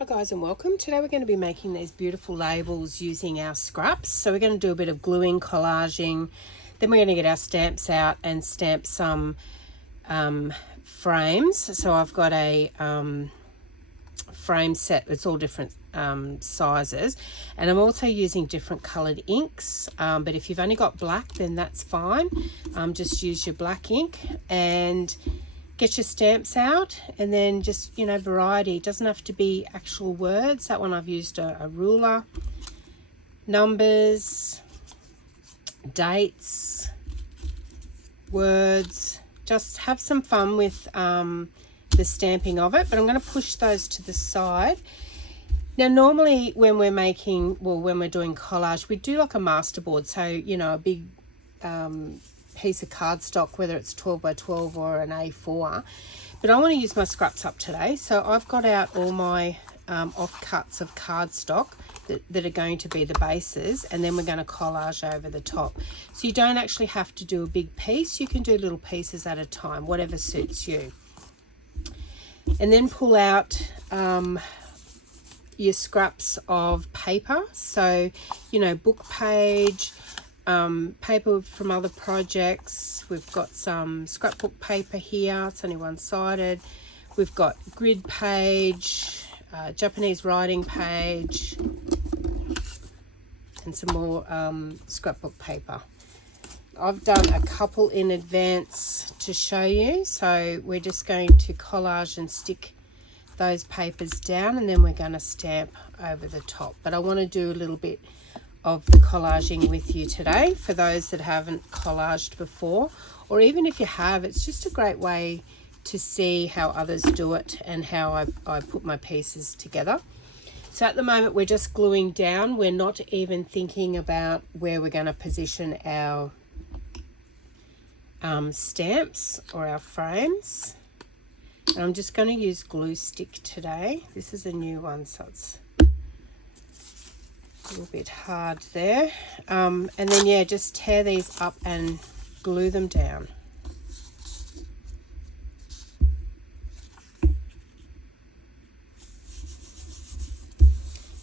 Hi guys and welcome. Today we're going to be making these beautiful labels using our scraps. So we're going to do a bit of gluing, collaging, then we're going to get our stamps out and stamp some frames. So I've got a frame set, it's all different sizes, and I'm also using different coloured inks, but if you've only got black then that's fine. Just use your black ink and get your stamps out, and then just, you know, variety. It doesn't have to be actual words. That one I've used a ruler, numbers, dates, words. Just have some fun with the stamping of it, but I'm going to push those to the side. Now normally when we're making, when we're doing collage, we do like a masterboard, so you know, a big piece of cardstock, whether it's 12 by 12 or an A4, but I want to use my scraps up today. So I've got out all my offcuts of cardstock that are going to be the bases, and then we're going to collage over the top. So you don't actually have to do a big piece, you can do little pieces at a time, whatever suits you. And then pull out your scraps of paper, so you know, book page, paper from other projects. We've got some scrapbook paper here, it's only one-sided. We've got grid page, Japanese writing page, and some more scrapbook paper. I've done a couple in advance to show you, so we're just going to collage and stick those papers down, and then we're going to stamp over the top. But I want to do a little bit of the collaging with you today for those that haven't collaged before, or even if you have, it's just a great way to see how others do it and how I put my pieces together. So at the moment we're just gluing down, we're not even thinking about where we're going to position our stamps or our frames. And I'm just going to use glue stick today. This is a new one, so it's a little bit hard there, and then yeah, just tear these up and glue them down.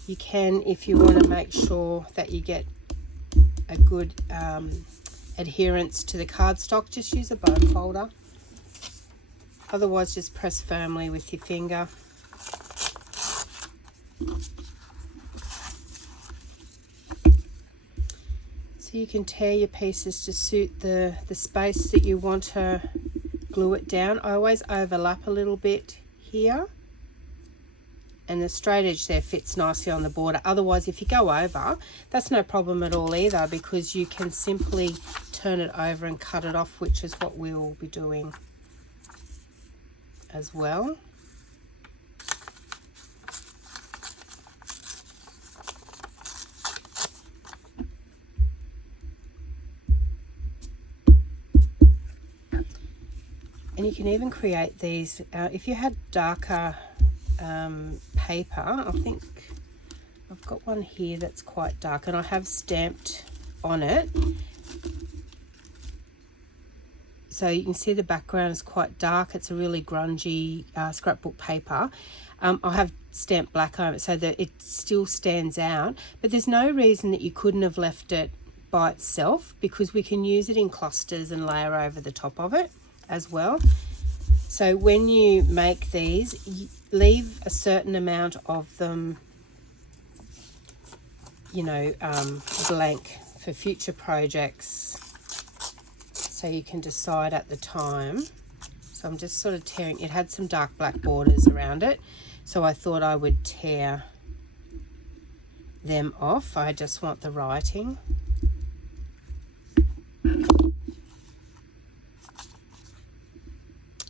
You can, if you want to make sure that you get a good adherence to the cardstock, just use a bone folder. Otherwise just press firmly with your finger. So you can tear your pieces to suit the space that you want to glue it down. I always overlap a little bit here, and the straight edge there fits nicely on the border. Otherwise, if you go over, that's no problem at all either, because you can simply turn it over and cut it off, which is what we will be doing as well. And you can even create these, if you had darker paper, I think I've got one here that's quite dark, and I have stamped on it. So you can see the background is quite dark, it's a really grungy scrapbook paper. I have stamped black on it so that it still stands out, but there's no reason that you couldn't have left it by itself, because we can use it in clusters and layer over the top of it as well. So when you make these, leave a certain amount of them, you know, blank for future projects, so you can decide at the time. So I'm just sort of tearing, it had some dark black borders around it, so I thought I would tear them off. I just want the writing.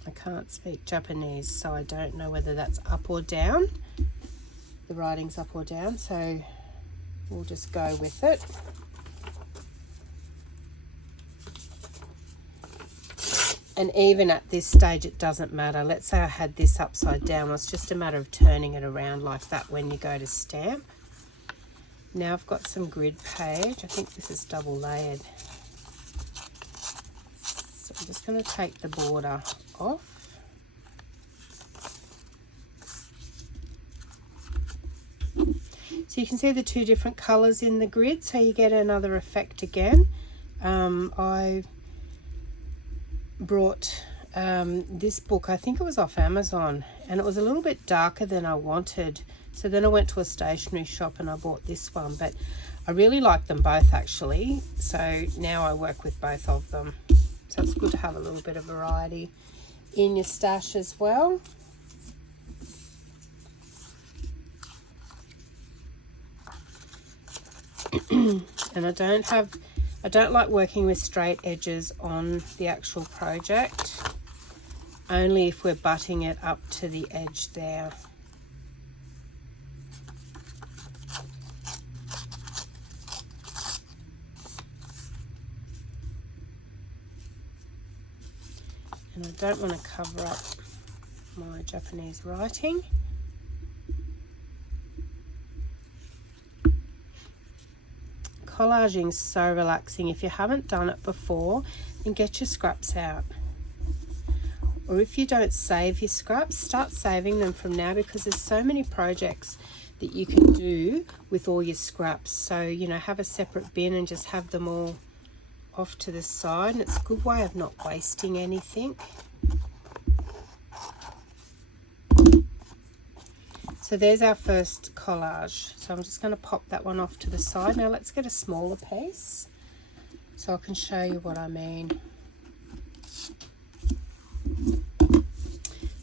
I can't speak Japanese, so I don't know whether that's up or down. The writing's up or down, so we'll just go with it. And even at this stage, it doesn't matter. Let's say I had this upside down. It's just a matter of turning it around like that when you go to stamp. Now I've got some grid page. I think this is double layered. So I'm just going to take the border off. So you can see the two different colors in the grid, so you get another effect again. I brought this book, I think it was off Amazon, and it was a little bit darker than I wanted. So then I went to a stationery shop and I bought this one, but I really like them both actually. So now I work with both of them. So it's good to have a little bit of variety in your stash as well. And I don't like working with straight edges on the actual project, only if we're butting it up to the edge there. And I don't want to cover up my Japanese writing. Collaging is so relaxing. If you haven't done it before, then get your scraps out. Or if you don't save your scraps, start saving them from now, because there's so many projects that you can do with all your scraps. So, you know, have a separate bin and just have them all off to the side, and it's a good way of not wasting anything. So there's our first collage. So I'm just going to pop that one off to the side. Now let's get a smaller piece so I can show you what I mean.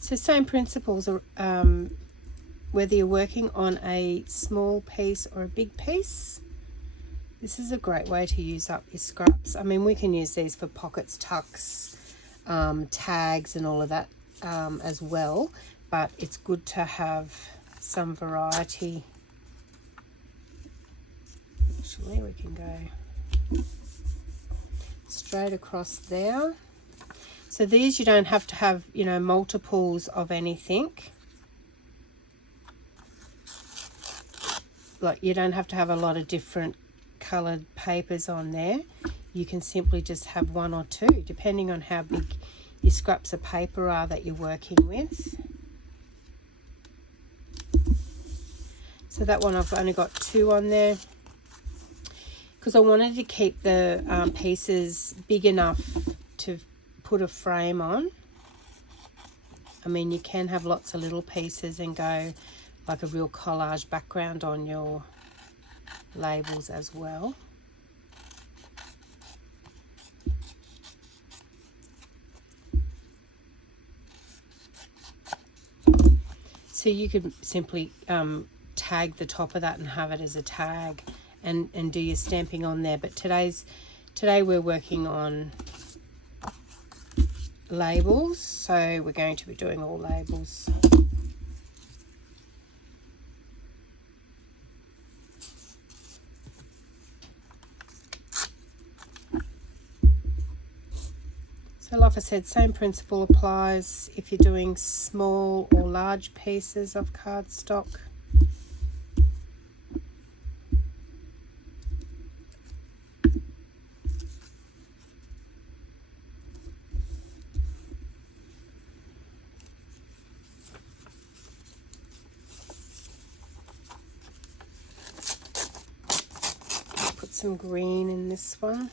So same principles, whether you're working on a small piece or a big piece, this is a great way to use up your scraps. I mean, we can use these for pockets, tucks, tags and all of that as well, but it's good to have some variety. Actually, we can go straight across there. So these, you don't have to have, you know, multiples of anything. Like, you don't have to have a lot of different colored papers on there. You can simply just have one or two, depending on how big your scraps of paper are that you're working with. So that one I've only got 2 on there because I wanted to keep the pieces big enough to put a frame on. I mean, you can have lots of little pieces and go like a real collage background on your labels as well. So you could simply tag the top of that and have it as a tag and do your stamping on there. But today we're working on labels, so we're going to be doing all labels. So like I said, same principle applies if you're doing small or large pieces of cardstock. Put some green in this one.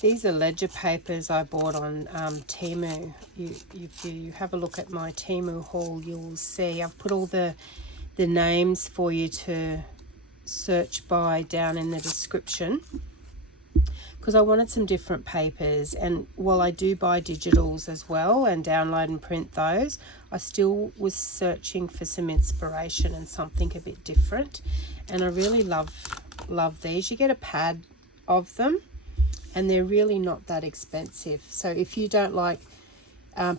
These are ledger papers I bought on Temu. If you have a look at my Temu haul, you'll see I've put all the names for you to search by down in the description, because I wanted some different papers. And while I do buy digitals as well and download and print those, I still was searching for some inspiration and something a bit different. And I really love these. You get a pad of them, and they're really not that expensive. So if you don't like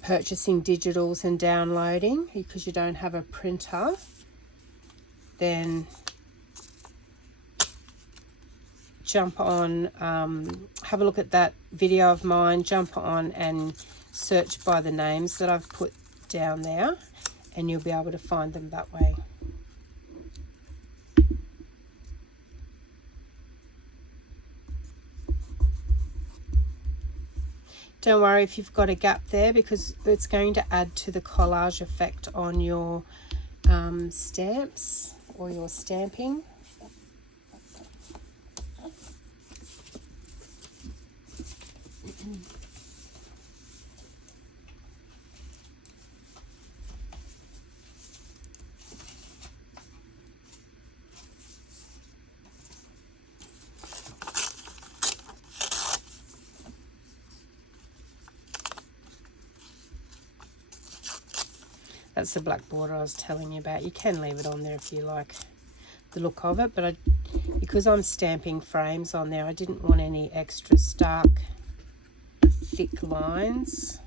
purchasing digitals and downloading because you don't have a printer, then jump on, have a look at that video of mine, jump on and search by the names that I've put down there, and you'll be able to find them that way. Don't worry if you've got a gap there, because it's going to add to the collage effect on your stamps or your stamping. That's the black border I was telling you about. You can leave it on there if you like the look of it, but because I'm stamping frames on there, I didn't want any extra stark, thick lines.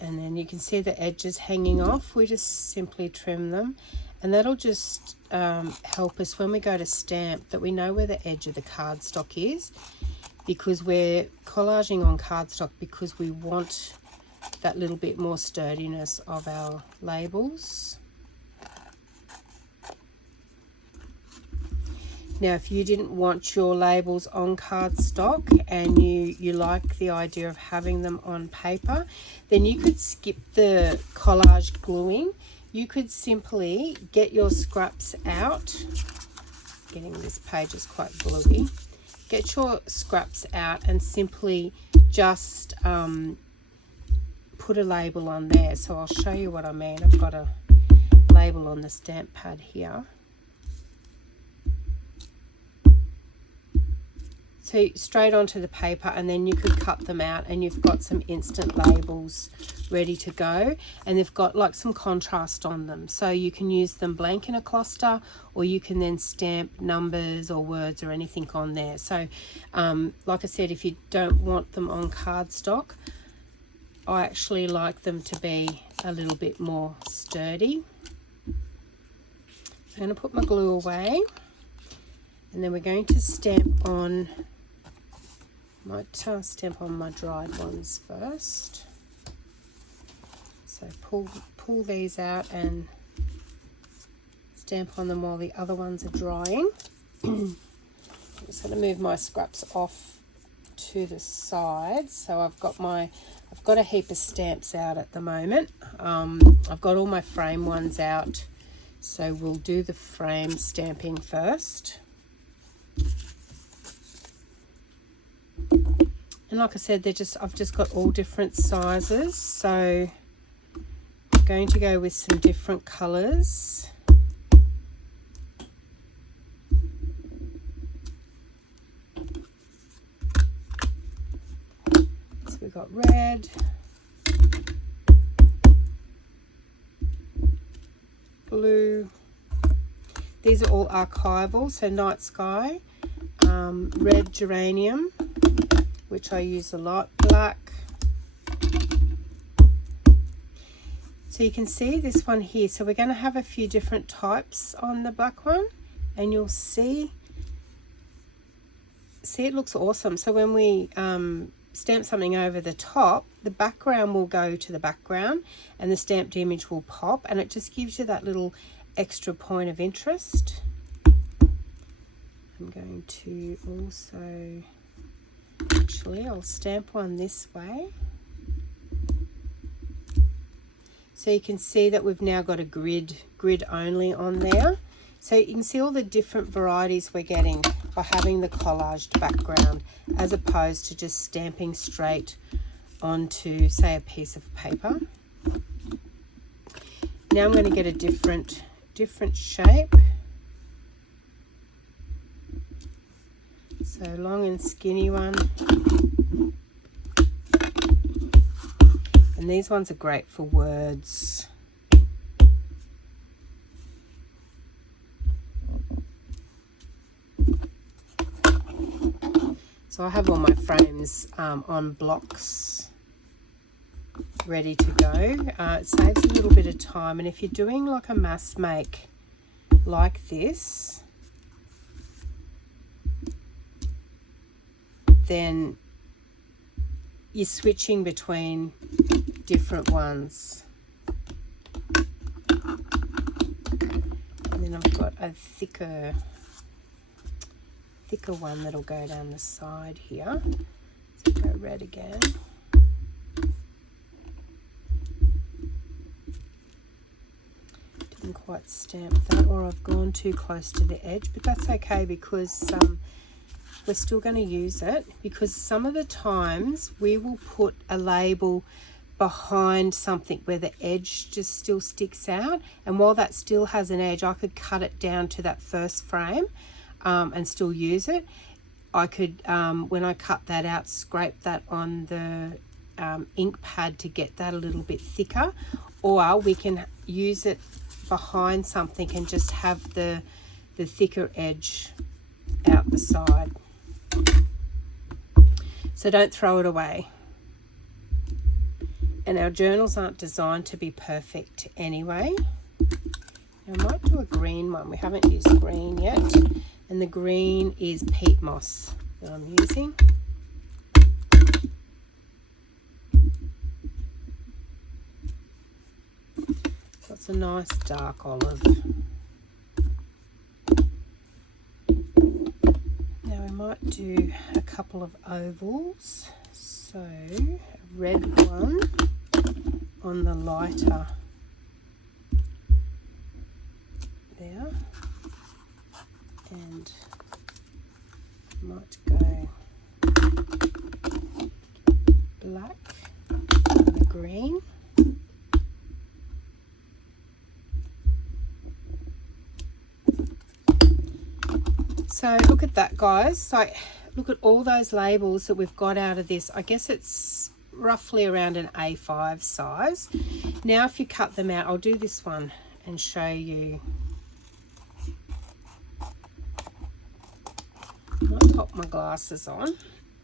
And then you can see the edges hanging off. We just simply trim them, and that'll just help us when we go to stamp, that we know where the edge of the cardstock is, because we're collaging on cardstock because we want that little bit more sturdiness of our labels. Now, if you didn't want your labels on cardstock and you like the idea of having them on paper, then you could skip the collage gluing. You could simply get your scraps out. Getting this page is quite gluey. Get your scraps out and simply just put a label on there. So I'll show you what I mean. I've got a label on the stamp pad here. So straight onto the paper, and then you could cut them out and you've got some instant labels ready to go, and they've got like some contrast on them, so you can use them blank in a cluster, or you can then stamp numbers or words or anything on there. So like I said, if you don't want them on cardstock, I actually like them to be a little bit more sturdy. I'm going to put my glue away, and then we're going to stamp on, might stamp on my dried ones first. So pull these out and stamp on them while the other ones are drying. I'm just going to move my scraps off to the side. So I've got a heap of stamps out at the moment. I've got all my frame ones out, so we'll do the frame stamping first. And like I said, I've just got all different sizes, so I'm going to go with some different colours. So we've got red, blue. These are all archival, so night sky, red geranium, which I use a lot, black. So you can see this one here. So we're going to have a few different types on the black one, and you'll see it looks awesome. So when we stamp something over the top, the background will go to the background and the stamped image will pop, and it just gives you that little extra point of interest. I'm going to also, actually, I'll stamp one this way. So you can see that we've now got a grid only on there. So you can see all the different varieties we're getting by having the collaged background, as opposed to just stamping straight onto, say, a piece of paper. Now I'm going to get a different shape. So long and skinny one. And these ones are great for words. So I have all my frames on blocks ready to go. It saves a little bit of time, and if you're doing like a mass make like this, then you're switching between different ones. And then I've got a thicker thicker one that'll go down the side here. So go red again. Didn't quite stamp that, or I've gone too close to the edge, but that's okay because we're still going to use it, because some of the times we will put a label behind something where the edge just still sticks out, and while that still has an edge, I could cut it down to that first frame and still use it. I could, when I cut that out, scrape that on the ink pad to get that a little bit thicker, or we can use it behind something and just have the thicker edge out the side. So don't throw it away. And our journals aren't designed to be perfect anyway. Now, I might do a green one. We haven't used green yet. And the green is peat moss that I'm using. So it's a nice dark olive. Now we might do a couple of ovals. So a red one on the lighter there, and might go black on the green. So look at that, guys. Like, look at all those labels that we've got out of this. I guess it's roughly around an A5 size. Now if you cut them out, I'll do this one and show you. I might pop my glasses on.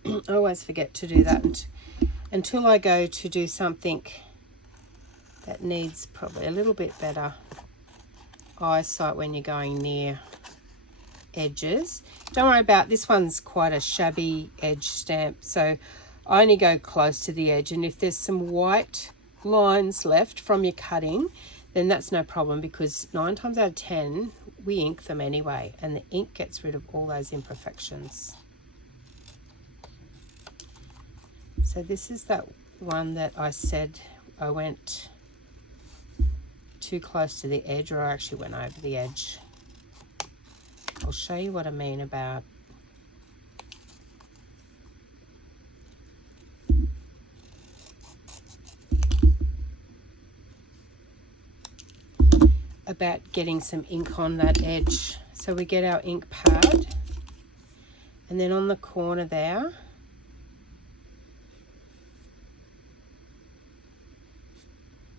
I always forget to do that until I go to do something that needs probably a little bit better eyesight when you're going near edges. Don't worry about this one's quite a shabby edge stamp, so I only go close to the edge, and if there's some white lines left from your cutting, then that's no problem, because 9 times out of 10 we ink them anyway, and the ink gets rid of all those imperfections. So this is that one that I said I went too close to the edge, or I actually went over the edge. I'll show you what I mean about getting some ink on that edge. So we get our ink pad, and then on the corner there,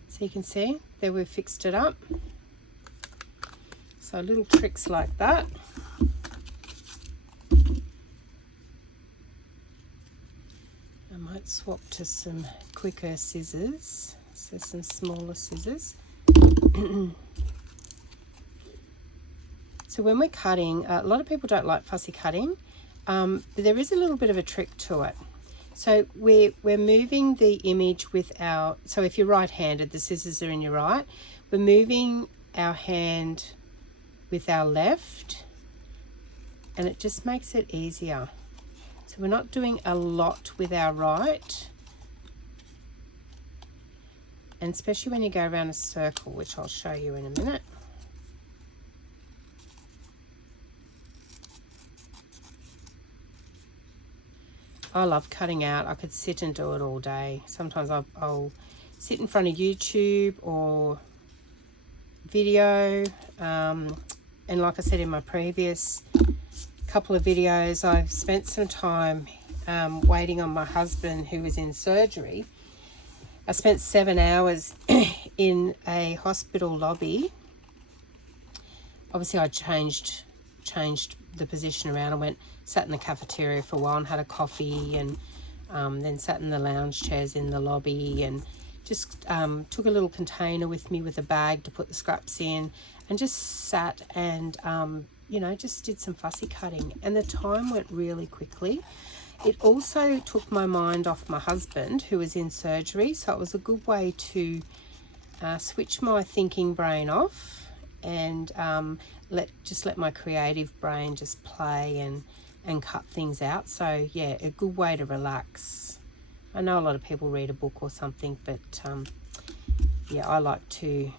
so you can see there we've fixed it up. So little tricks like that. I might swap to some quicker scissors, so some smaller scissors. So when we're cutting, a lot of people don't like fussy cutting, but there is a little bit of a trick to it. So we're moving the image with our, so if you're right-handed, the scissors are in your right, we're moving our hand with our left, and it just makes it easier. So we're not doing a lot with our right, and especially when you go around a circle, which I'll show you in a minute. I love cutting out. I could sit and do it all day. Sometimes I'll sit in front of YouTube or video, and like I said in my previous couple of videos, I've spent some time waiting on my husband who was in surgery. I spent 7 hours in a hospital lobby. Obviously I changed the position around. I sat in the cafeteria for a while and had a coffee, and then sat in the lounge chairs in the lobby, and just took a little container with me with a bag to put the scraps in, and just sat and you know, just did some fussy cutting, and the time went really quickly. It also took my mind off my husband who was in surgery, so it was a good way to switch my thinking brain off and let my creative brain just play and and cut things out. So yeah, a good way to relax. I know a lot of people read a book or something, but yeah, I like to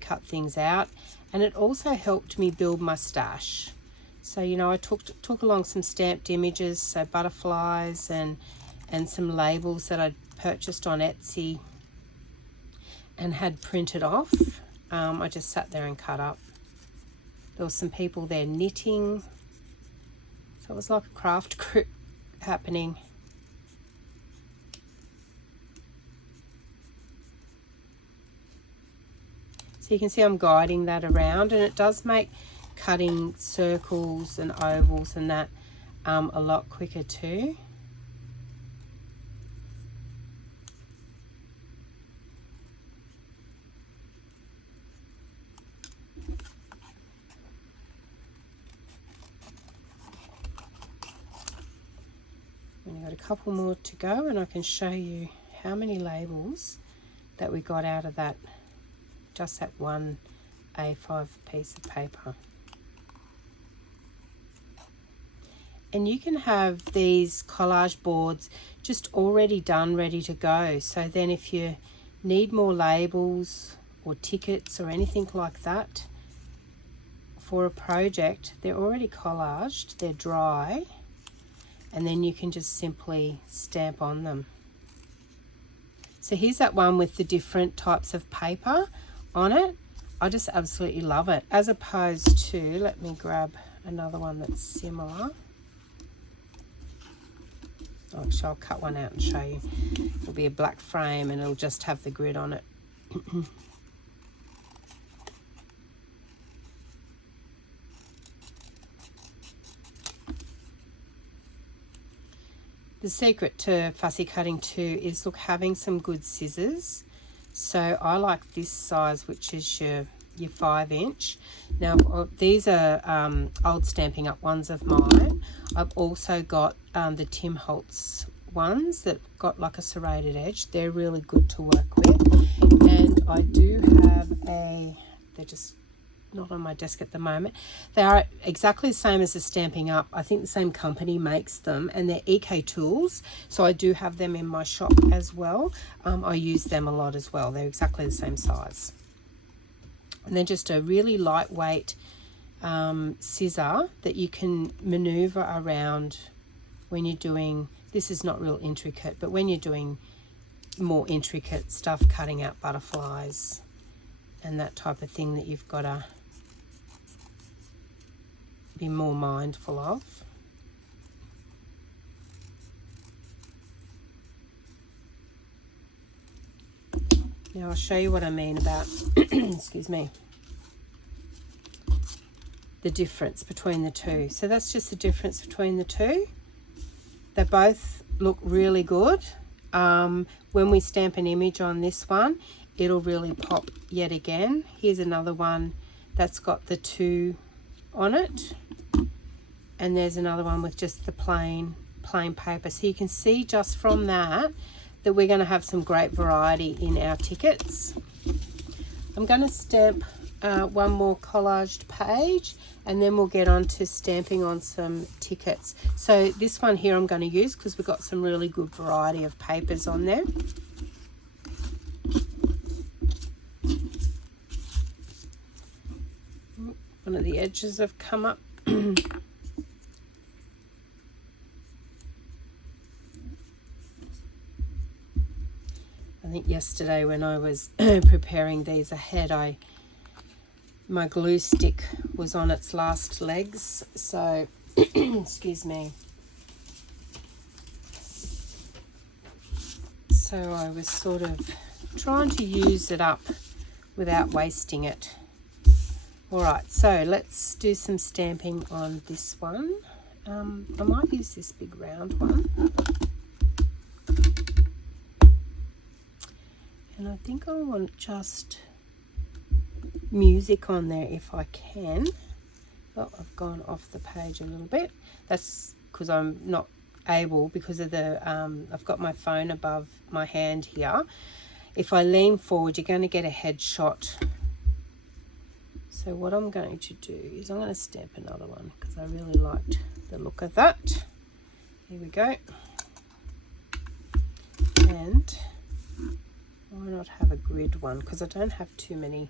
cut things out. And it also helped me build my stash. So, you know, I took along some stamped images, so butterflies and some labels that I'd purchased on Etsy and had printed off. I just sat there and cut up. There was some people there knitting. So it was like a craft group happening. So you can see I'm guiding that around, and it does make cutting circles and ovals and that a lot quicker too. We've got a couple more to go, and I can show you how many labels that we got out of that, just that one A5 piece of paper. And you can have these collage boards just already done, ready to go. So then if you need more labels or tickets or anything like that for a project, they're already collaged, they're dry, and then you can just simply stamp on them. So here's that one with the different types of paper on it. I just absolutely love it, as opposed to, let me grab another one that's similar. Actually, I'll cut one out and show you. It'll be a black frame and it'll just have the grid on it. The secret to fussy cutting too is, look, having some good scissors. So I like this size, which is your 5-inch. Now these are old Stampin' Up ones of mine. I've also got the Tim Holtz ones that got like a serrated edge. They're really good to work with. And I do have they're just not on my desk at the moment. They are exactly the same as the Stampin' Up. I think the same company makes them, and they're EK Tools, so I do have them in my shop as well. I use them a lot as well. They're exactly the same size, and they're just a really lightweight scissor that you can maneuver around when you're doing, this is not real intricate, but when you're doing more intricate stuff, cutting out butterflies and that type of thing that you've got to be more mindful of. Now I'll show you what I mean about excuse me, the difference between the two. So that's just the difference between the two. They both look really good. When we stamp an image on this one, it'll really pop yet again. Here's another one that's got the 2 on it, and there's another one with just the plain paper. So you can see just from that we're going to have some great variety in our tickets. I'm going to stamp one more collaged page, and then we'll get on to stamping on some tickets. So this one here I'm going to use because we've got some really good variety of papers on there. One of the edges have come up. I think yesterday when I was preparing these ahead, my glue stick was on its last legs, so excuse me. So I was sort of trying to use it up without wasting it. Alright, so let's do some stamping on this one. I might use this big round one. And I think I want just music on there if I can. Oh, I've gone off the page a little bit. That's because I'm not able, because of the I've got my phone above my hand here. If I lean forward, you're going to get a headshot. So what I'm going to do is I'm going to stamp another one because I really liked the look of that. Here we go. And why not have a grid one, because I don't have too many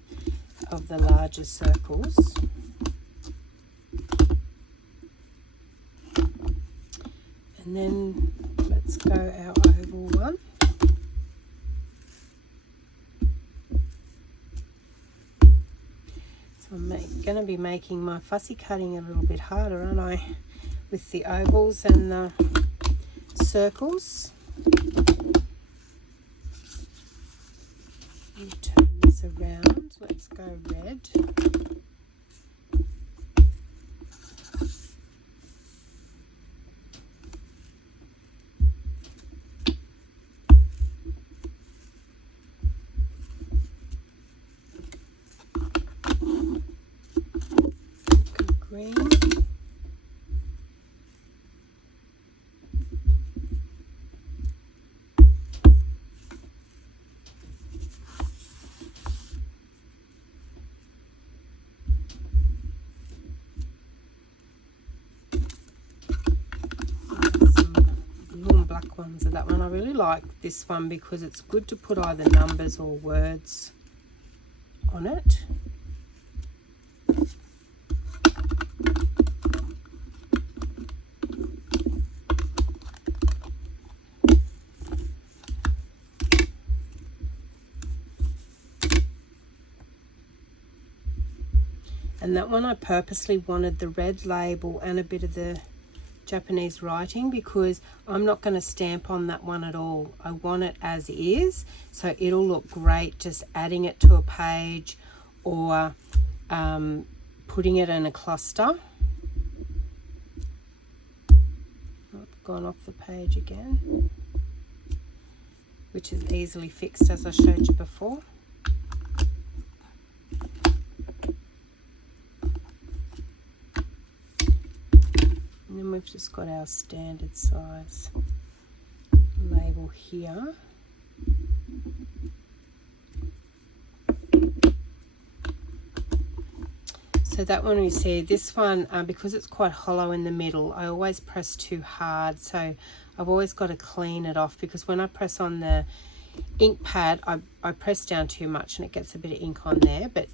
of the larger circles. And then let's go our oval one. So I'm going to be making my fussy cutting a little bit harder, aren't I, with the ovals and the circles. You turn this around. Let's go red. Green. Black ones of that one. I really like this one because it's good to put either numbers or words on it. And that one I purposely wanted the red label and a bit of the Japanese writing because I'm not going to stamp on that one at all. I want it as is, so it'll look great just adding it to a page or putting it in a cluster. I've gone off the page again, which is easily fixed as I showed you before. And then we've just got our standard size label here. So that one we see, this one, because it's quite hollow in the middle, I always press too hard. So I've always got to clean it off because when I press on the ink pad, I press down too much and it gets a bit of ink on there. But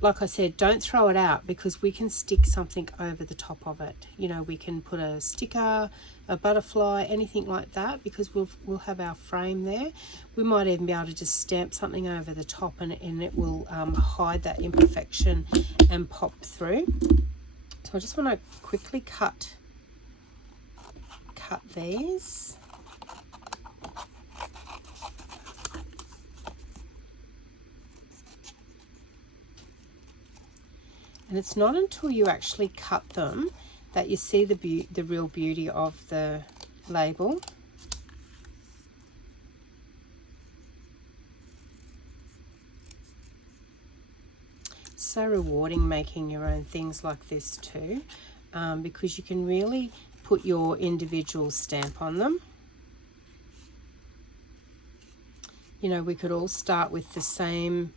like I said, don't throw it out because we can stick something over the top of it. You know, we can put a sticker, a butterfly, anything like that, because we'll have our frame there. We might even be able to just stamp something over the top and it will hide that imperfection and pop through. So I just want to quickly cut these. And it's not until you actually cut them that you see the real beauty of the label. So rewarding making your own things like this too, because you can really put your individual stamp on them. You know, we could all start with the same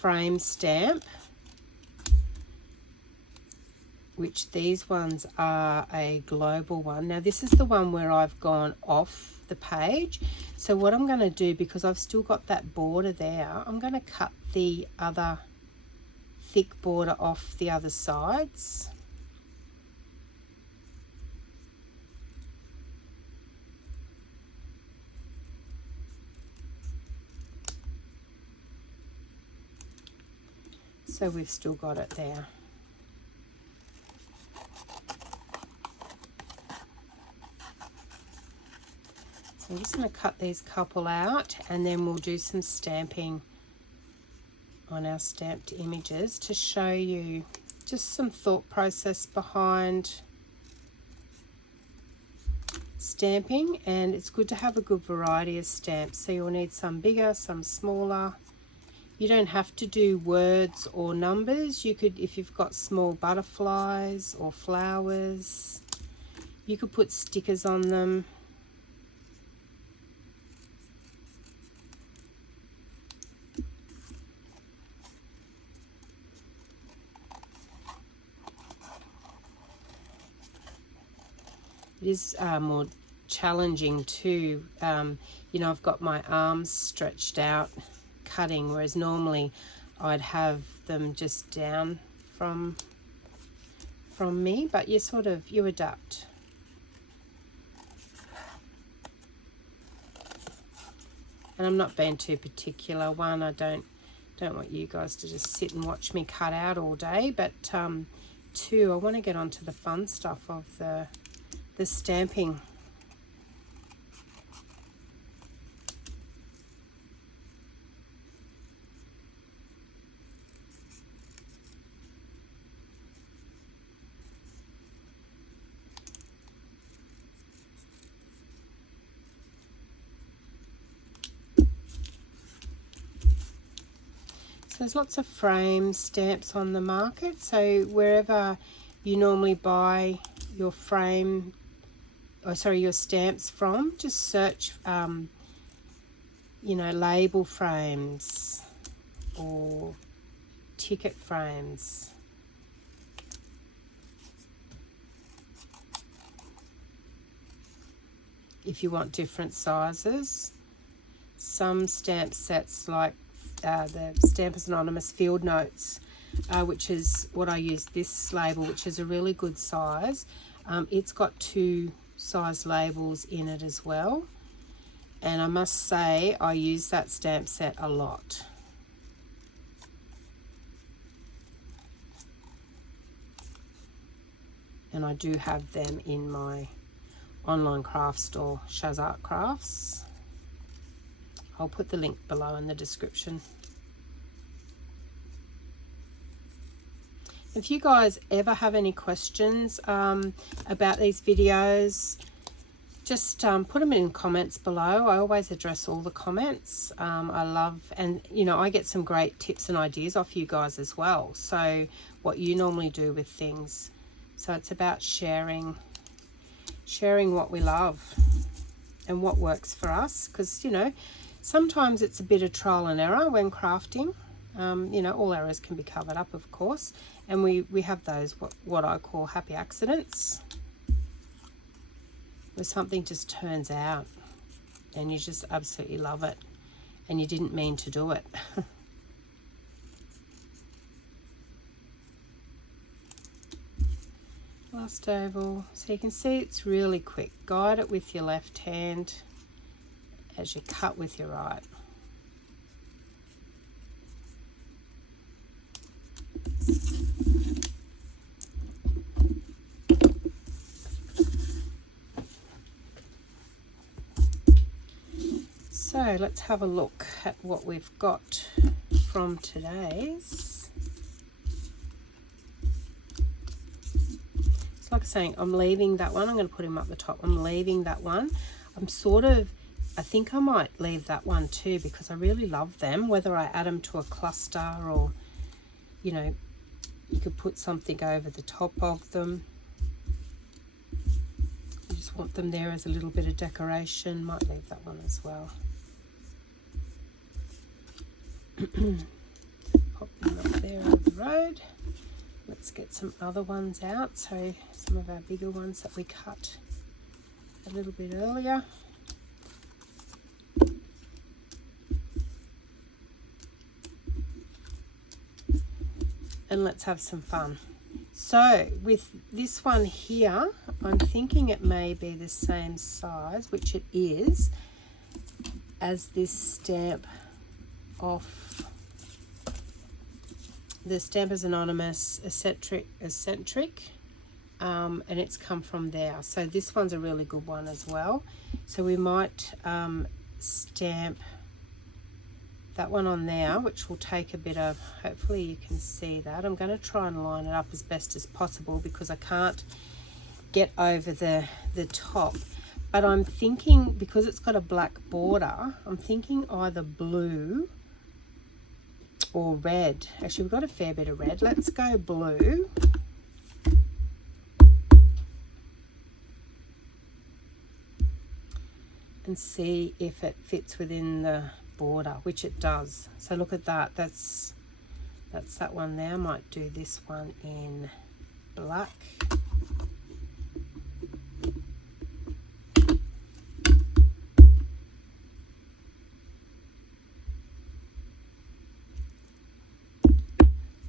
frame stamp, which these ones are a global one. Now this is the one where I've gone off the page. So what I'm going to do, because I've still got that border there, I'm going to cut the other thick border off the other sides. So we've still got it there. I'm just going to cut these couple out and then we'll do some stamping on our stamped images to show you just some thought process behind stamping. And it's good to have a good variety of stamps, so you'll need some bigger, some smaller. You don't have to do words or numbers. You could, if you've got small butterflies or flowers, you could put stickers on them. is more challenging too. You know, I've got my arms stretched out cutting, whereas normally I'd have them just down from me, but you adapt. And I'm not being too particular. One, I don't want you guys to just sit and watch me cut out all day, but two, I want to get onto the fun stuff of the stamping. There's lots of frame stamps on the market, so wherever you normally buy your frame, your stamps from, just search, you know, label frames or ticket frames. If you want different sizes, some stamp sets like the Stampers Anonymous Field Notes, which is what I use, this label, which is a really good size. It's got 2 size labels in it as well, and I must say I use that stamp set a lot. And I do have them in my online craft store, Shaz Art Crafts. I'll put the link below in the description. If you guys ever have any questions about these videos, just put them in comments below. I always address all the comments. I love, and you know, I get some great tips and ideas off you guys as well. So what you normally do with things. So it's about sharing what we love and what works for us, because you know, sometimes it's a bit of trial and error when crafting. You know, all errors can be covered up, of course, and we have those what I call happy accidents, where something just turns out and you just absolutely love it and you didn't mean to do it. Last oval, so you can see it's really quick. Guide it with your left hand as you cut with your right. So let's have a look at what we've got from today's. It's like saying I'm leaving that one. I'm going to put him up the top. I'm leaving that one. I think I might leave that one too, because I really love them, whether I add them to a cluster or, you know, you could put something over the top of them. You just want them there as a little bit of decoration. Might leave that one as well. Pop them up there on the road. Let's get some other ones out. So some of our bigger ones that we cut a little bit earlier. And let's have some fun. So with this one here, I'm thinking it may be the same size, which it is, as this stamp off the Stampers Anonymous Eccentric, and it's come from there. So this one's a really good one as well. So we might stamp that one on there, which will take a bit of, hopefully you can see that. I'm going to try and line it up as best as possible because I can't get over the top. But I'm thinking, because it's got a black border, I'm thinking either blue or red. Actually, we've got a fair bit of red. Let's go blue. And see if it fits within the border, which it does. So look at that. That's that one there. I might do this one in black.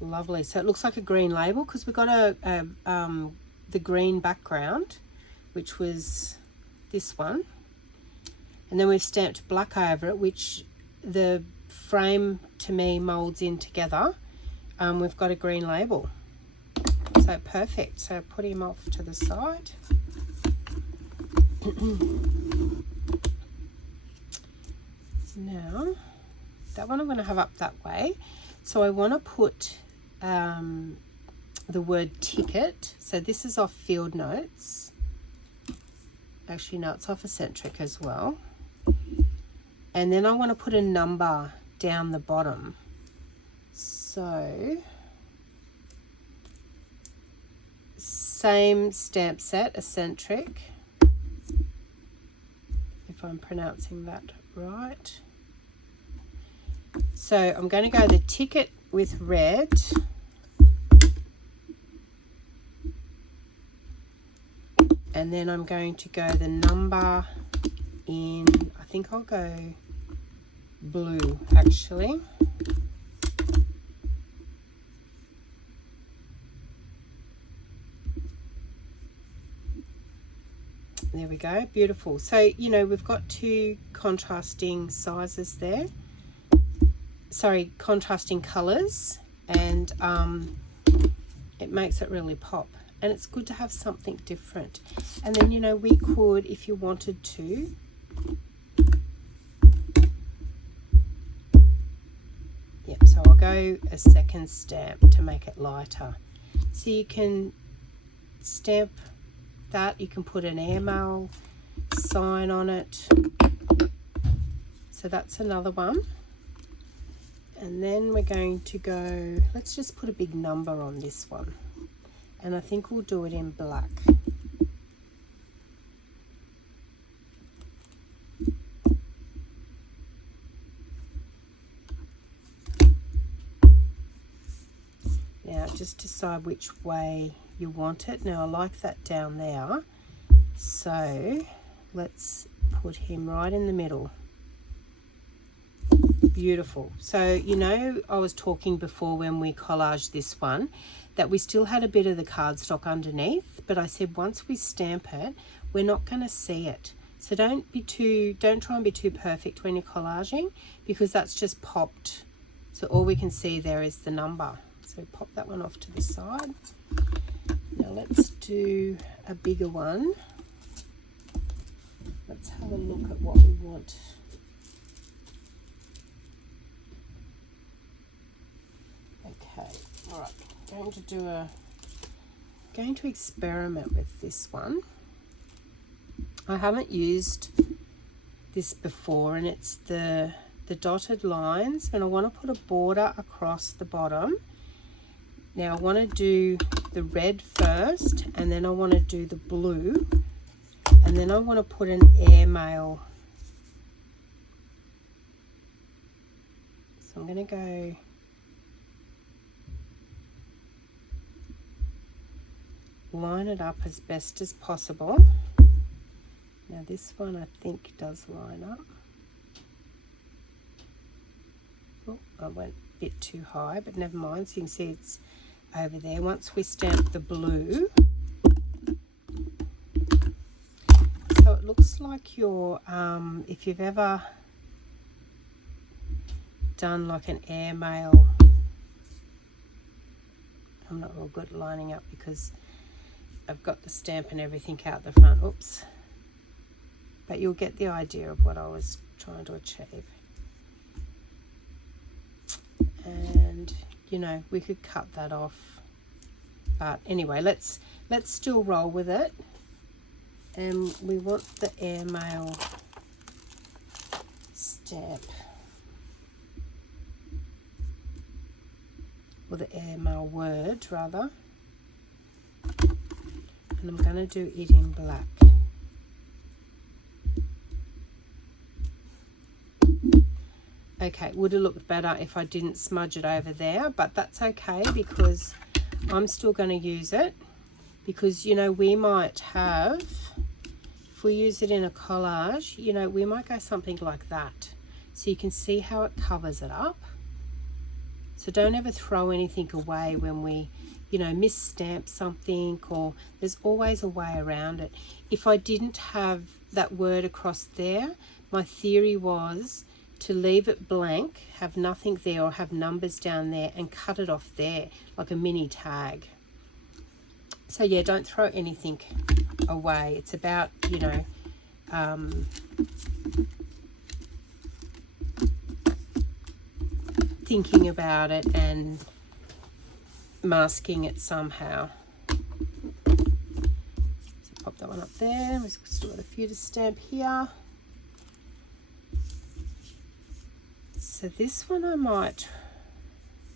Lovely. So it looks like a green label because we've got the green background, which was this one, and then we've stamped black over it, which the frame to me molds in together. We've got a green label, so perfect. So put him off to the side. Now that one I'm going to have up that way, so I want to put the word ticket. So this is off Field Notes. Actually no, it's off Eccentric as well. And then I want to put a number down the bottom. So same stamp set, Eccentric, if I'm pronouncing that right. So I'm going to go the ticket with red, and then I'm going to go the number in, I think I'll go blue actually. There we go, beautiful. So, you know, we've got two contrasting sizes there. Sorry, contrasting colours, and it makes it really pop. And it's good to have something different. And then, you know, we could, if you wanted to, yep, so I'll go a second stamp to make it lighter. So you can stamp that, you can put an airmail sign on it. So that's another one. And then we're going to go, let's just put a big number on this one. And I think we'll do it in black. Now just decide which way you want it. Now I like that down there. So let's put him right in the middle. Beautiful. So, you know, I was talking before when we collaged this one that we still had a bit of the cardstock underneath, but I said once we stamp it, we're not going to see it. So don't try and be too perfect when you're collaging, because that's just popped. So all we can see there is the number. So pop that one off to the side. Now let's do a bigger one. Let's have a look at what we want. Okay, all right, going to experiment with this one. I haven't used this before, and it's the dotted lines, and I want to put a border across the bottom. Now I want to do the red first, and then I want to do the blue, and then I want to put an airmail. So I'm going to go line it up as best as possible. Now this one I think does line up. Oh, I went a bit too high, but never mind. So you can see it's over there. Once we stamp the blue, so it looks like your if you've ever done like an airmail, I'm not real good at lining up because I've got the stamp and everything out the front. Oops. But you'll get the idea of what I was trying to achieve. And you know, we could cut that off, but anyway, let's still roll with it. And we want the airmail stamp, or the airmail word rather, and I'm going to do it in black. Okay, would have looked better if I didn't smudge it over there, but that's okay because I'm still going to use it, because, you know, we might have, if we use it in a collage, you know, we might go something like that. So you can see how it covers it up. So don't ever throw anything away when we, you know, misstamp something, or there's always a way around it. If I didn't have that word across there, my theory was to leave it blank, have nothing there, or have numbers down there and cut it off there like a mini tag. So yeah, don't throw anything away. It's about, you know, thinking about it and masking it somehow. So pop that one up there. We've still got a few to stamp here. So this one I might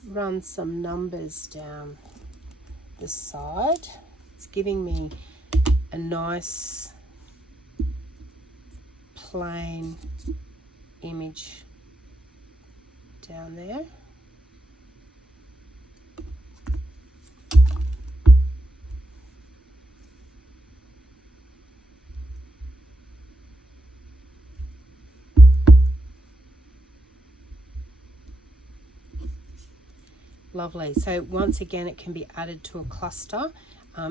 run some numbers down the side. It's giving me a nice plain image down there. Lovely. So once again, it can be added to a cluster.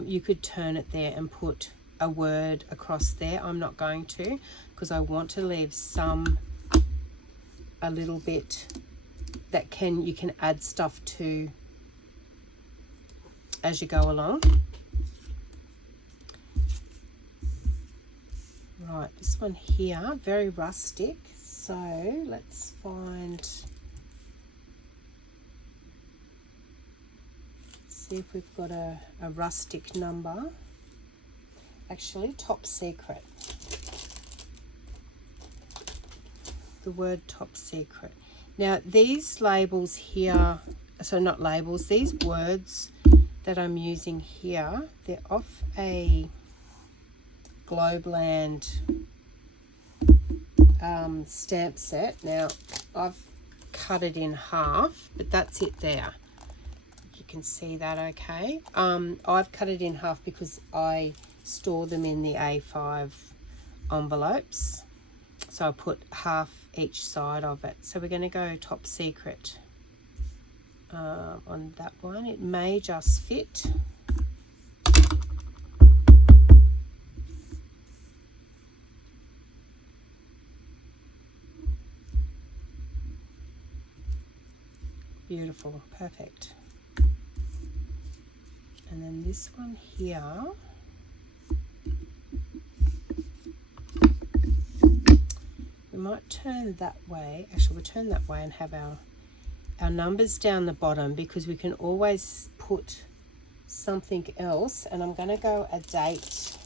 You could turn it there and put a word across there. I'm not going to, because I want to leave some, a little bit that you can add stuff to as you go along. Right, this one here, very rustic. So let's find, see if we've got a rustic number. Actually, top secret. The word top secret. Now these labels here, so not labels, these words that I'm using here, they're off a Globland stamp set. Now I've cut it in half, but that's it there. You can see that okay. I've cut it in half because I store them in the A5 envelopes. So I put half each side of it. So we're going to go top secret on that one. It may just fit. Beautiful, perfect. And then this one here, we might turn that way. Actually, we'll turn that way and have our numbers down the bottom, because we can always put something else. And I'm going to go a date,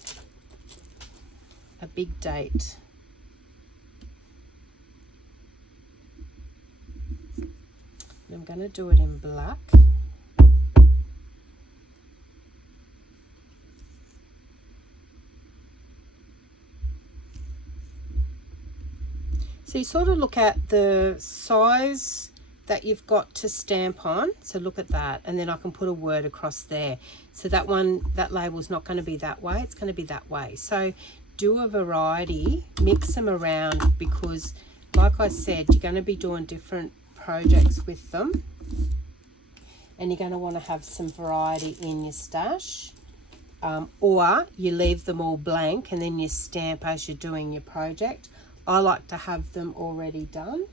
a big date. And I'm going to do it in black. So you sort of look at the size that you've got to stamp on. So look at that, and then I can put a word across there. So that one, that label's not going to be that way, it's going to be that way. So do a variety, mix them around, because like I said, you're going to be doing different projects with them, and you're going to want to have some variety in your stash. Or you leave them all blank and then you stamp as you're doing your project. I like to have them already done.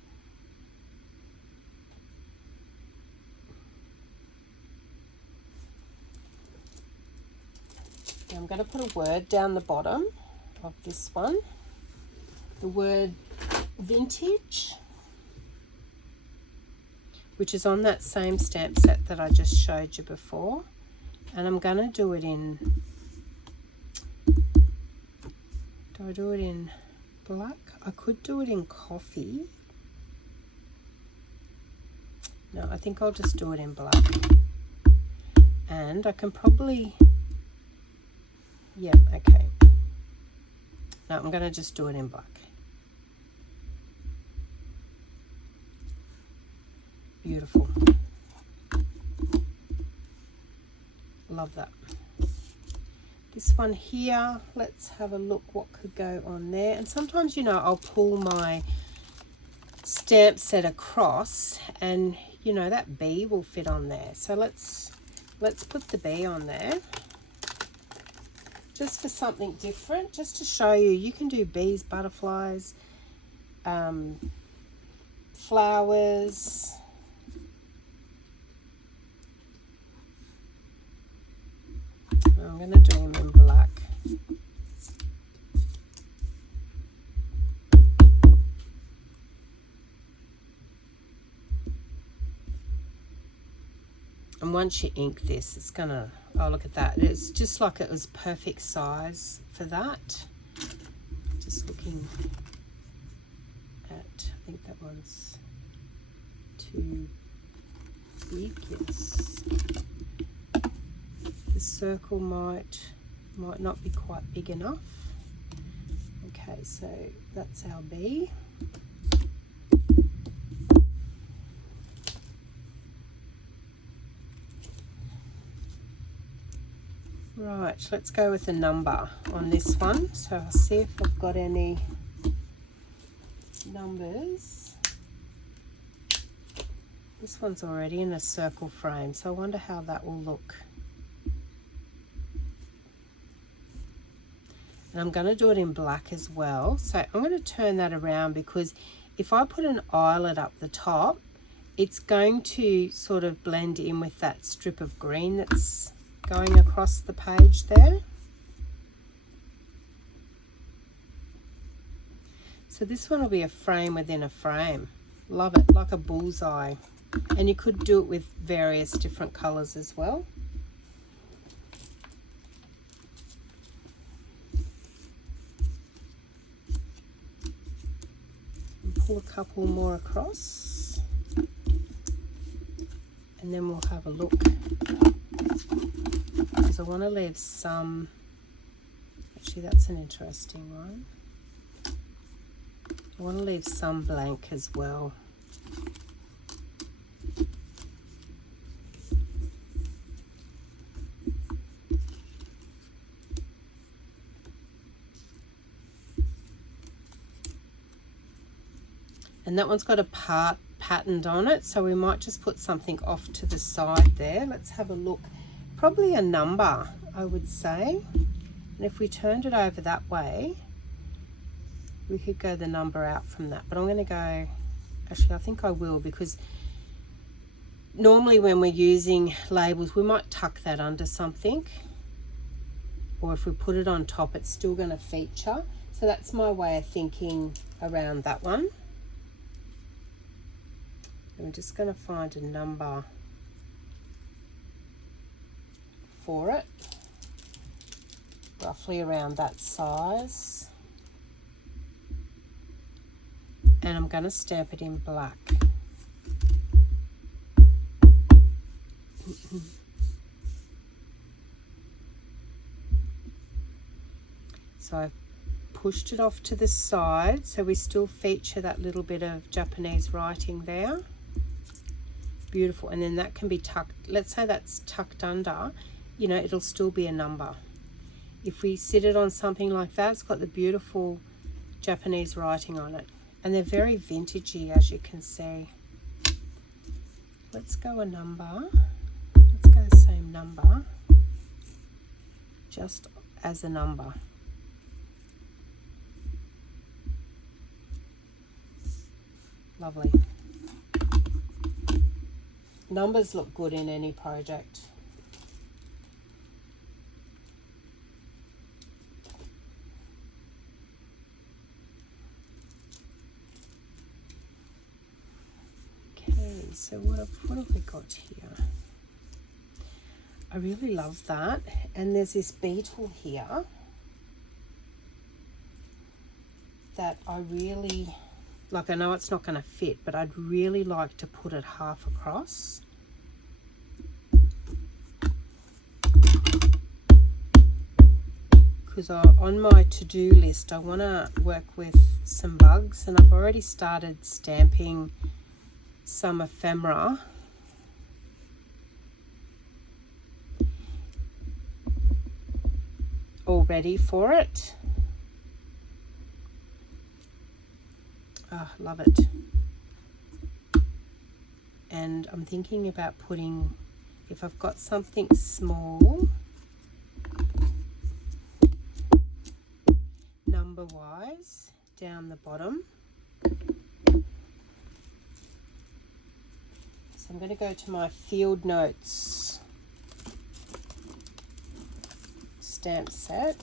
Now I'm going to put a word down the bottom of this one. The word vintage, which is on that same stamp set that I just showed you before. And I'm going to do it in, do I do it in black? I could do it in coffee. No, I think I'll just do it in black. And I can probably, yeah, okay. No, I'm going to just do it in black. Beautiful. Love that. This one here, let's have a look what could go on there. And sometimes, you know, I'll pull my stamp set across, and you know, that bee will fit on there. So let's put the bee on there. Just for something different, just to show you, you can do bees, butterflies, flowers. I'm going to do him in black. And once you ink this, it's gonna, oh look at that, it's just like it was perfect size for that. Just looking at, I think that one's too big, yes. The circle might not be quite big enough. Okay, so that's our bee. Right, let's go with a number on this one. So I'll see if I've got any numbers. This one's already in a circle frame, so I wonder how that will look. And I'm going to do it in black as well. So I'm going to turn that around, because if I put an eyelet up the top, it's going to sort of blend in with that strip of green that's going across the page there. So this one will be a frame within a frame. Love it, like a bullseye. And you could do it with various different colors as well. And pull a couple more across. And then we'll have a look. Because I want to leave some, actually that's an interesting one. I want to leave some blank as well. And that one's got a part patterned on it, so we might just put something off to the side there. Let's have a look. Probably a number, I would say. And if we turned it over that way, we could go the number out from that. But I'm going to go, actually I think I will, because normally when we're using labels, we might tuck that under something. Or if we put it on top, it's still going to feature. So that's my way of thinking around that one. And we're just going to find a number for it, roughly around that size. And I'm going to stamp it in black. So I've pushed it off to the side, so we still feature that little bit of Japanese writing there. Beautiful. And then that can be tucked, let's say that's tucked under, you know, it'll still be a number. If we sit it on something like that, it's got the beautiful Japanese writing on it. And they're very vintagey, as you can see. Let's go a number. Let's go the same number, just as a number. Lovely. Numbers look good in any project. Okay, so what have we got here? I really love that. And there's this beetle here that I really, like, I know it's not going to fit, but I'd really like to put it half across. Because on my to-do list, I want to work with some bugs, and I've already started stamping some ephemera. All ready for it. Oh, love it. and I'm thinking about putting, if I've got something small, number wise, down the bottom. So I'm going to go to my Field Notes stamp set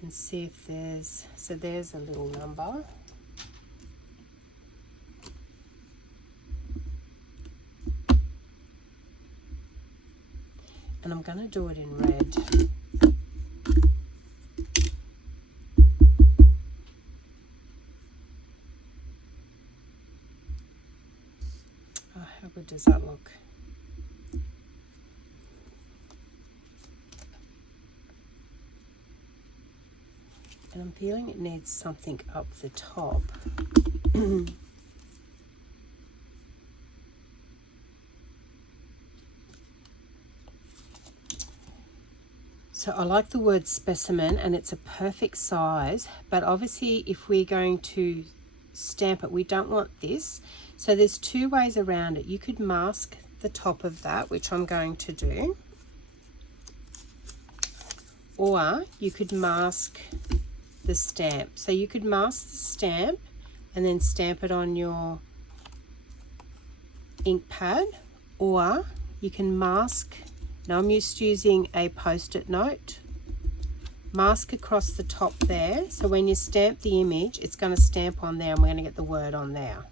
and see if there's, so there's a little number. And I'm going to do it in red. Oh, how good does that look? And I'm feeling it needs something up the top. So I like the word specimen, and it's a perfect size, but obviously if we're going to stamp it, we don't want this. So there's two ways around it. You could mask the top of that, which I'm going to do, or you could mask the stamp. So you could mask the stamp and then stamp it on your ink pad, or you can mask. Now I'm used to using a post-it note. Mask across the top there, so when you stamp the image, it's going to stamp on there and we're going to get the word on there.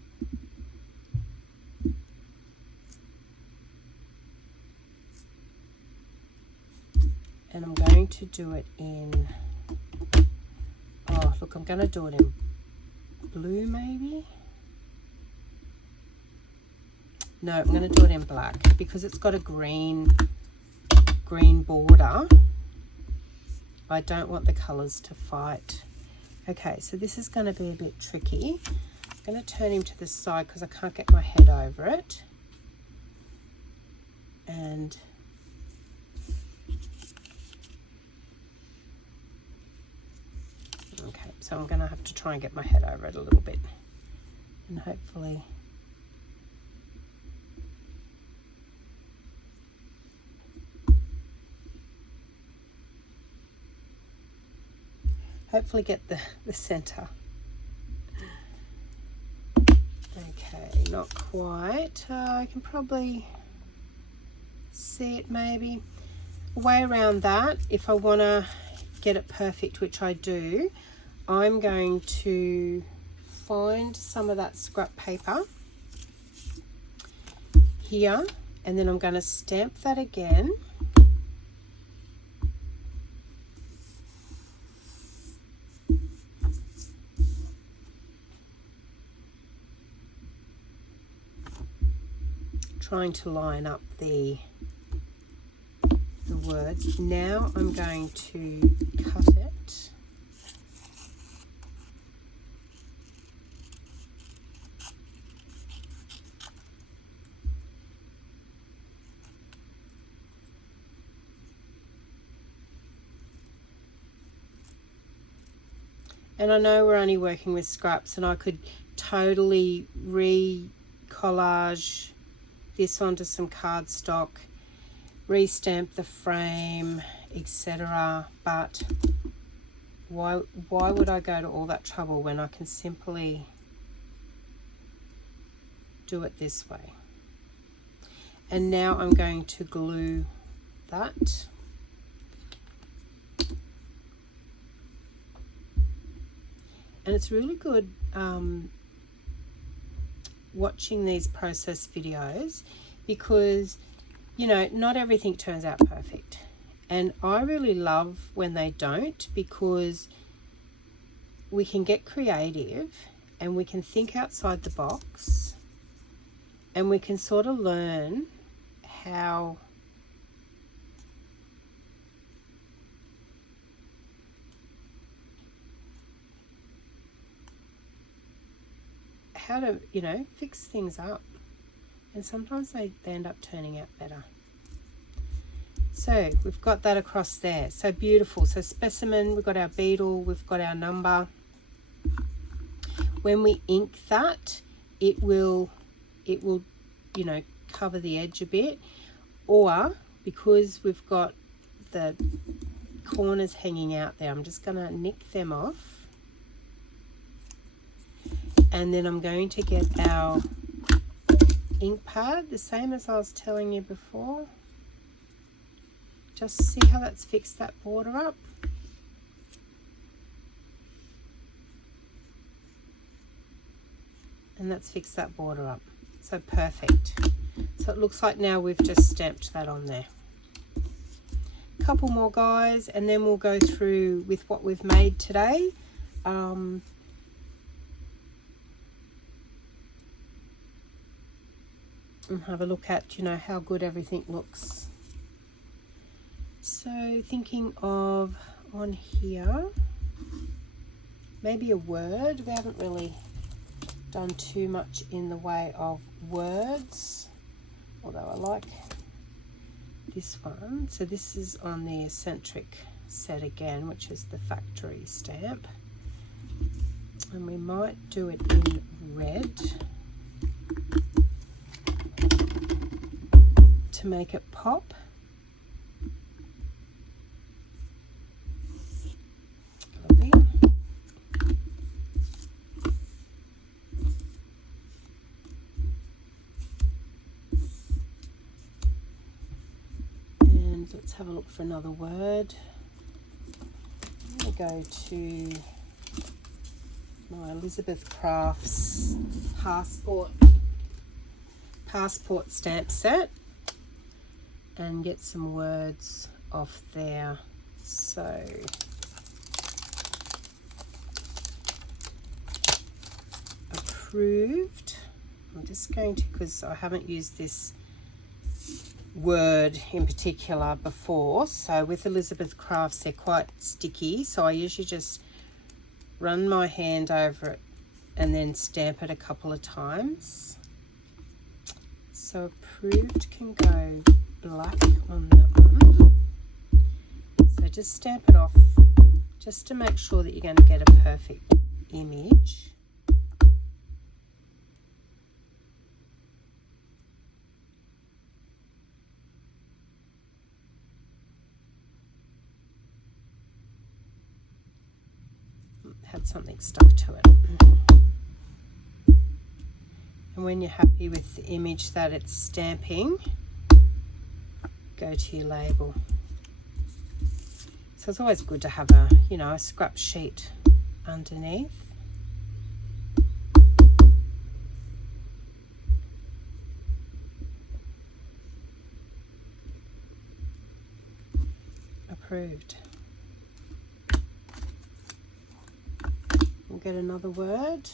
And I'm going to do it in, oh look, I'm going to do it in blue maybe. No, I'm going to do it in black because it's got a green border. I don't want the colors to fight. Okay, so this is going to be a bit tricky. I'm going to turn him to the side because I can't get my head over it. And okay, so I'm going to have to try and get my head over it a little bit, and hopefully get the center. Okay, not quite. I can probably see it maybe. A way around that, if I want to get it perfect, which I do, I'm going to find some of that scrap paper here, and then I'm going to stamp that again. Trying to line up the words. Now I'm going to cut it. And I know we're only working with scraps, and I could totally re-collage this onto some cardstock, restamp the frame, etc. But why would I go to all that trouble when I can simply do it this way? And now I'm going to glue that. And it's really good watching these process videos, because you know, not everything turns out perfect, and I really love when they don't, because we can get creative and we can think outside the box, and we can sort of learn how to, you know, fix things up, and sometimes they end up turning out better. So we've got that across there, so beautiful. So specimen, we've got our beetle, we've got our number. When we ink that, it will it will, you know, cover the edge a bit, or because we've got the corners hanging out there, I'm just going to nick them off, and then I'm going to get our ink pad, the same as I was telling you before. Just see how that's fixed that border up. And that's fixed that border up. So perfect. So it looks like now we've just stamped that on there. Couple more, guys, and then we'll go through with what we've made today. And have a look at, you know, how good everything looks. So thinking of on here, maybe a word. We haven't really done too much in the way of words, although I like this one. So this is on the eccentric set again, which is the factory stamp, and we might do it in red to make it pop. Lovely. And let's have a look for another word. I'm going to go to my Elizabeth Crafts passport stamp set and get some words off there. So approved. I'm just going to, because I haven't used this word in particular before, so with Elizabeth Crafts they're quite sticky, so I usually just run my hand over it and then stamp it a couple of times. So approved can go black on that one. So just stamp it off just to make sure that you're going to get a perfect image. Had something stuck to it. And when you're happy with the image that it's stamping, go to your label. So it's always good to have a, you know, a scrap sheet underneath. Approved. We'll get another word.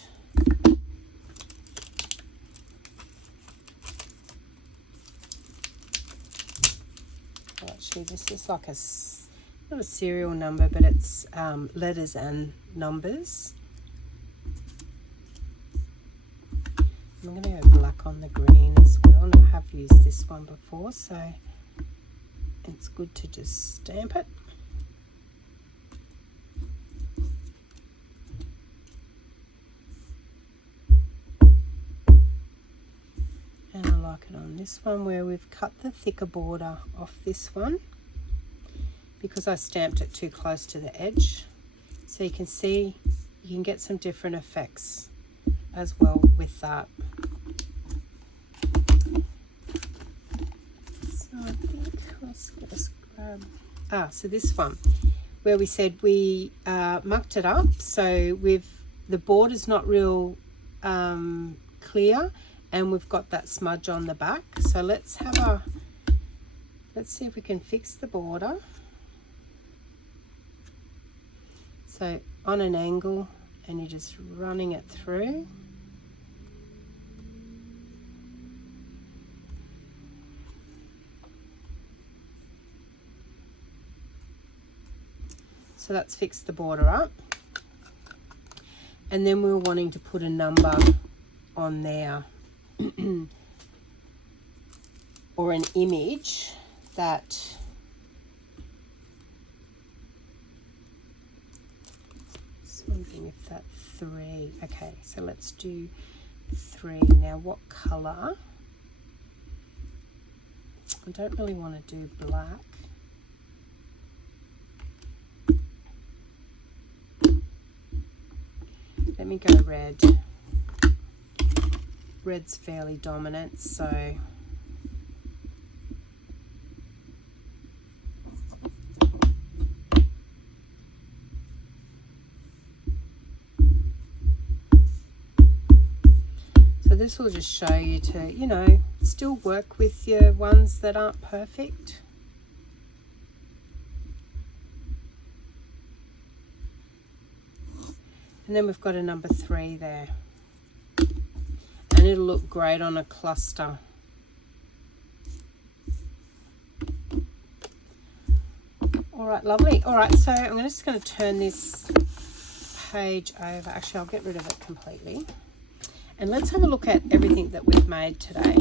Actually, this is like a, not a serial number, but it's letters and numbers. I'm going to go black on the green as well, and I have used this one before, so it's good to just stamp it. And I like it on this one where we've cut the thicker border off this one because I stamped it too close to the edge. So you can see you can get some different effects as well with that. So I think let's just grab, so this one where we said we mucked it up, so the border's not real clear, and we've got that smudge on the back. So let's see if we can fix the border. So on an angle, and you're just running it through. So that's fixed the border up. And then we were wanting to put a number on there. Or an image that just wondering if that 3. Okay, so let's do 3. Now what colour? I don't really want to do black. Let me go red. Red's fairly dominant, so this will just show you to, you know, still work with your ones that aren't perfect. And then we've got a number 3 there. And it'll look great on a cluster. All right, lovely. All right, so I'm just going to turn this page over. Actually, I'll get rid of it completely. And let's have a look at everything that we've made today.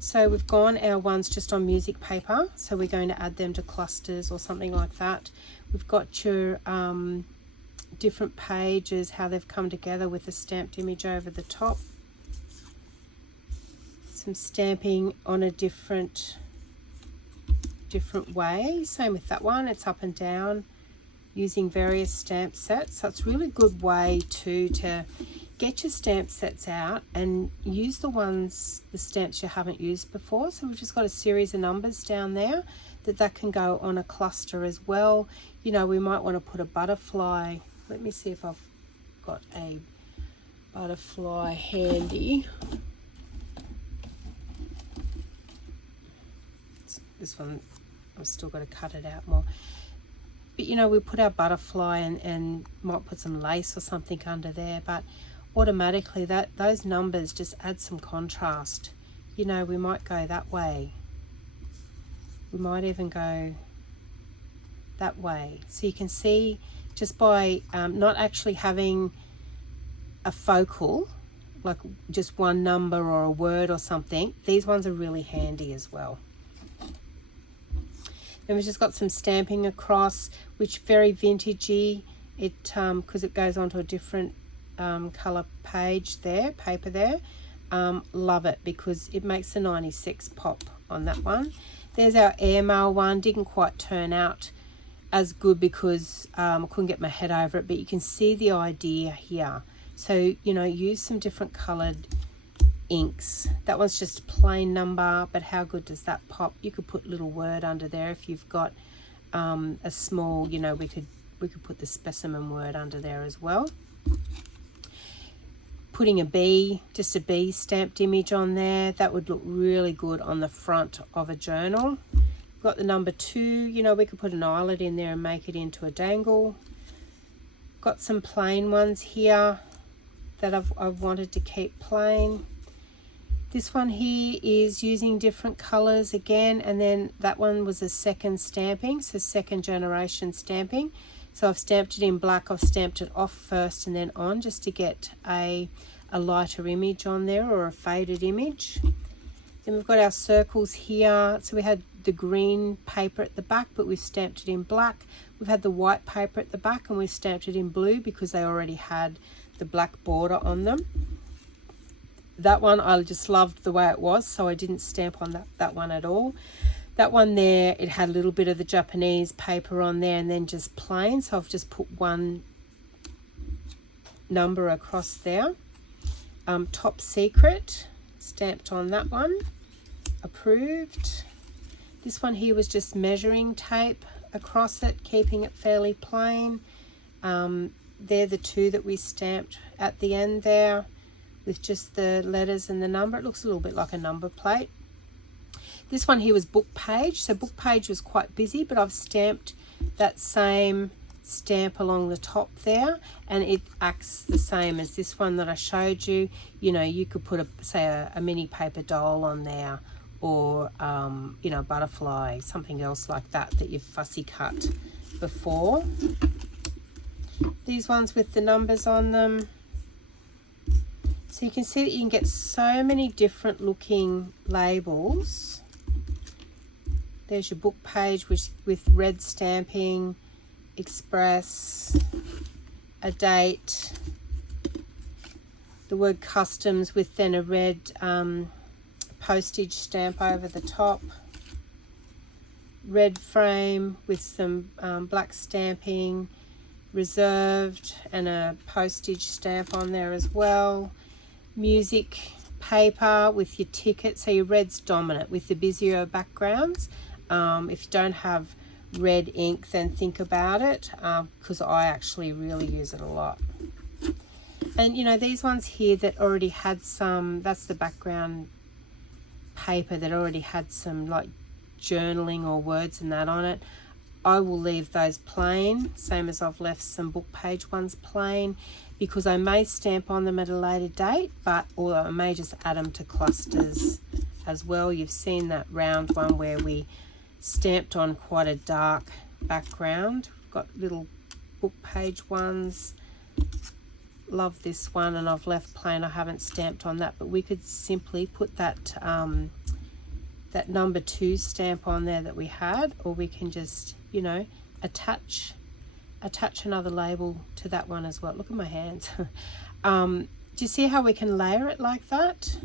So we've gone our ones just on music paper. So we're going to add them to clusters or something like that. We've got your different pages, how they've come together with a stamped image over the top. Some stamping on a different way. Same with that one, it's up and down using various stamp sets. So it's a really good way to get your stamp sets out and use the stamps you haven't used before. So we've just got a series of numbers down there that can go on a cluster as well. You know, we might want to put a butterfly. Let me see if I've got a butterfly handy. This one, I've still got to cut it out more. But you know, we put our butterfly and might put some lace or something under there, but automatically those numbers just add some contrast. You know, we might go that way. We might even go that way. So you can see just by not actually having a focal, like just one number or a word or something, these ones are really handy as well. Then we've just got some stamping across, which very vintagey. It because it goes onto a different color page there, paper there. Love it because it makes the 96 pop on that one. There's our airmail one. Didn't quite turn out as good because I couldn't get my head over it, but you can see the idea here. So, you know, use some different colored inks. That one's just plain number, but how good does that pop? You could put little word under there if you've got a small, you know, we could put the specimen word under there as well. Putting a bee, just a bee stamped image on there, that would look really good on the front of a journal. Got the number 2, you know, we could put an eyelet in there and make it into a dangle. Got some plain ones here that I've wanted to keep plain. This one here is using different colors again, and then that one was a second stamping, so second generation stamping. So I've stamped it in black, I've stamped it off first and then on just to get a lighter image on there, or a faded image. Then we've got our circles here. So we had the green paper at the back, but we've stamped it in black. We've had the white paper at the back and we've stamped it in blue because they already had the black border on them. That one I just loved the way it was, so I didn't stamp on that one at all. That one there, it had a little bit of the Japanese paper on there and then just plain, so I've just put one number across there. Top Secret, stamped on that one, approved. This one here was just measuring tape across it, keeping it fairly plain. They're the two that we stamped at the end there with just the letters and the number. It looks a little bit like a number plate. This one here was Book Page. So Book Page was quite busy, but I've stamped that same stamp along the top there, and it acts the same as this one that I showed you. You know, you could put say a mini paper doll on there, or you know, a butterfly, something else like that you've fussy cut before. These ones with the numbers on them. So you can see that you can get so many different looking labels. There's your Book Page with red stamping, express, a date. the word customs with then a red postage stamp over the top. Red frame with some black stamping, reserved, and a postage stamp on there as well. Music paper with your ticket, so your red's dominant with the busier backgrounds. If you don't have red ink, then think about it, because I actually really use it a lot. And you know, these ones here that already had some, that's the background paper that already had some like journaling or words and that on it. I will leave those plain, same as I've left some book page ones plain, because I may stamp on them at a later date, or I may just add them to clusters as well. You've seen that round one where we stamped on quite a dark background. We've got little book page ones. Love this one, and I've left plain. I haven't stamped on that, but we could simply put that that number 2 stamp on there that we had, or we can just, you know, attach another label to that one as well. Look at my hands. Do you see how we can layer it like that?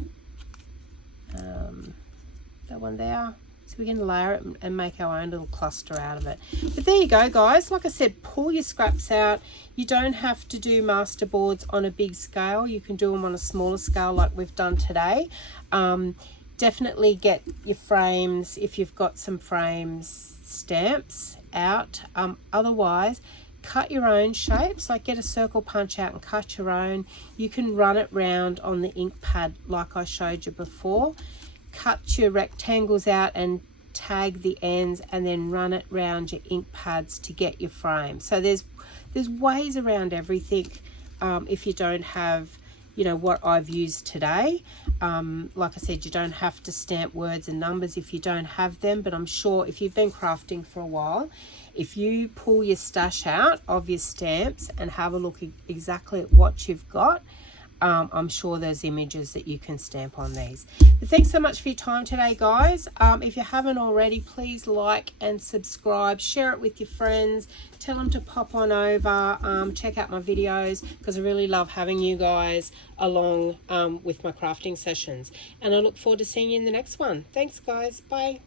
That one there. So we can layer it and make our own little cluster out of it. But there you go, guys. Like I said, pull your scraps out. You don't have to do master boards on a big scale. You can do them on a smaller scale like we've done today. Definitely get your frames, if you've got some frames, stamps out. Otherwise, cut your own shapes, like get a circle punch out and cut your own. You can run it round on the ink pad like I showed you before. Cut your rectangles out and tag the ends, and then run it round your ink pads to get your frame. So there's ways around everything. If you don't have, you know, what I've used today, like I said, you don't have to stamp words and numbers if you don't have them, but I'm sure if you've been crafting for a while, if you pull your stash out of your stamps and have a look exactly at what you've got, I'm sure there's images that you can stamp on these. But thanks so much for your time today, guys. If you haven't already, please like and subscribe, share it with your friends, tell them to pop on over, check out my videos, because I really love having you guys along with my crafting sessions. And I look forward to seeing you in the next one. Thanks, guys. Bye.